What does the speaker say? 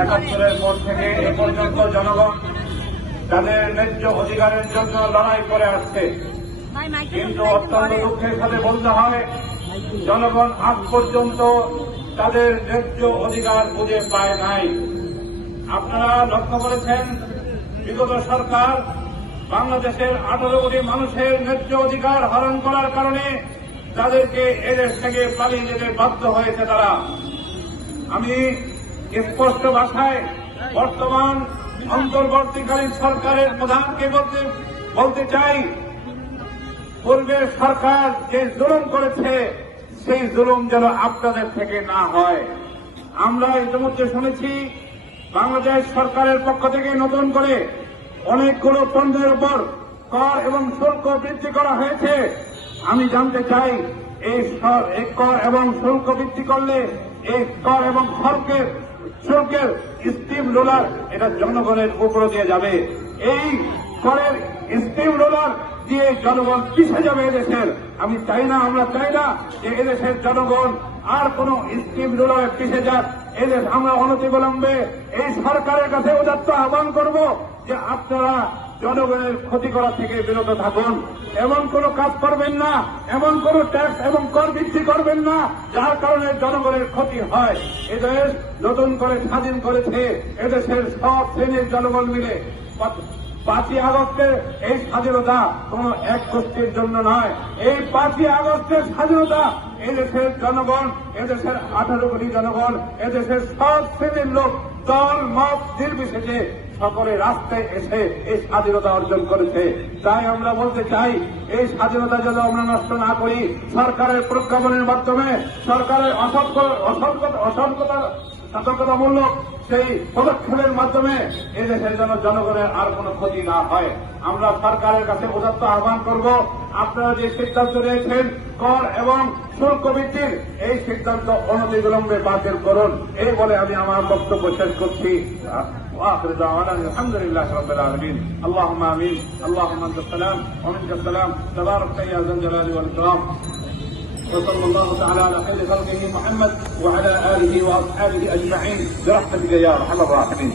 71-এর পর থেকে এ পর্যন্ত জনগণ তাদের ন্যায্য অধিকারের জন্য লড়াই করে আসছে, কিন্তু অত্যন্ত দুঃখের সাথে বলতে হয় জনগণ আজ পর্যন্ত তাদের ন্যায্য অধিকার খুঁজে পায় নাই। আপনারা লক্ষ্য করেছেন বিগত সরকার বাংলাদেশের 18 কোটি মানুষের ন্যায্য অধিকার হরণ করার কারণে তাদেরকে এদেশ থেকে পালিয়ে যেতে বাধ্য হয়েছে তারা। আমি স্পষ্ট ভাষায় বর্তমান অন্তর্বর্তীকালীন সরকারের প্রধানকে বলতে চাই, পূর্বের সরকার যে জুলুম করেছে সেই জুলুম যেন আপনাদের থেকে না হয়। আমরা ইতিমধ্যে শুনেছি বাংলাদেশ সরকারের পক্ষ থেকে নতুন করে অনেকগুলো পণ্যের উপর কর এবং শুল্ক বৃদ্ধি করা হয়েছে। আমি জানতে চাই এই কর এবং শুল্ক বৃদ্ধি করলে এই কর এবং শুল্কের স্টিম রোলার এটা জনগণের উপর দিয়ে যাবে। এই করের স্টিম রোলার দিয়ে জনগণ পিছিয়ে যাবে এদেশের। আমি চাই না, আমরা চাই না যে এদেশের জনগণ আর কোন স্টিম রোলারে পিছিয়ে যাক। এদেশ আমরা অনতিবিলম্বে এই সরকারের কাছে উদাত্ত আহ্বান করব যে আপনারা জনগণের ক্ষতি করা থেকে বিরত থাকুন। এমন কোন কাজ করবেন না, এমন কোন ট্যাক্স এবং কর বৃদ্ধি করবেন না যার কারণে জনগণের ক্ষতি হয়। এদেশ নতুন করে স্বাধীন করেছে এদেশের সব শ্রেণীর জনগণ মিলে। 5ই আগস্টের এই স্বাধীনতা কোন এক গোষ্ঠীর জন্য নয়। এই 5ই আগস্টের স্বাধীনতা এদেশের জনগণ, এদেশের 18 কোটি জনগণ, এদেশের সব শ্রেণীর লোক দল মত নির্বিশেষে সকলে রাস্তায় এসে এই স্বাধীনতা অর্জন করেছে। তাই আমরা বলতে চাই এই স্বাধীনতা যেন আমরা নষ্ট না করি। সরকারের প্রজ্ঞাপনের মাধ্যমে, সরকারের সতর্কতামূলক সেই পদক্ষেপের মাধ্যমে এদেশের যেন জনগণের আর কোনো ক্ষতি না হয়। আমরা সরকারের কাছে উদাত্ত আহ্বান করব, আপনারা যে সিদ্ধান্ত নিয়েছেন কর এবং শুল্ক বৃদ্ধির, এই সিদ্ধান্ত অনতিবিলম্বে বাতিল করুন। এই বলে আমি আমার বক্তব্য শেষ করছি। وآخر دعوانا الحمد لله رب العالمين. اللهم آمين. اللهم أنت السلام ومنك السلام. تبارك يا ذا الجلال والإكرام. وصلى الله تعالى على خير خلقه محمد وعلى آله وأصحابه أجمعين برحمتك يا أرحم الراحمين.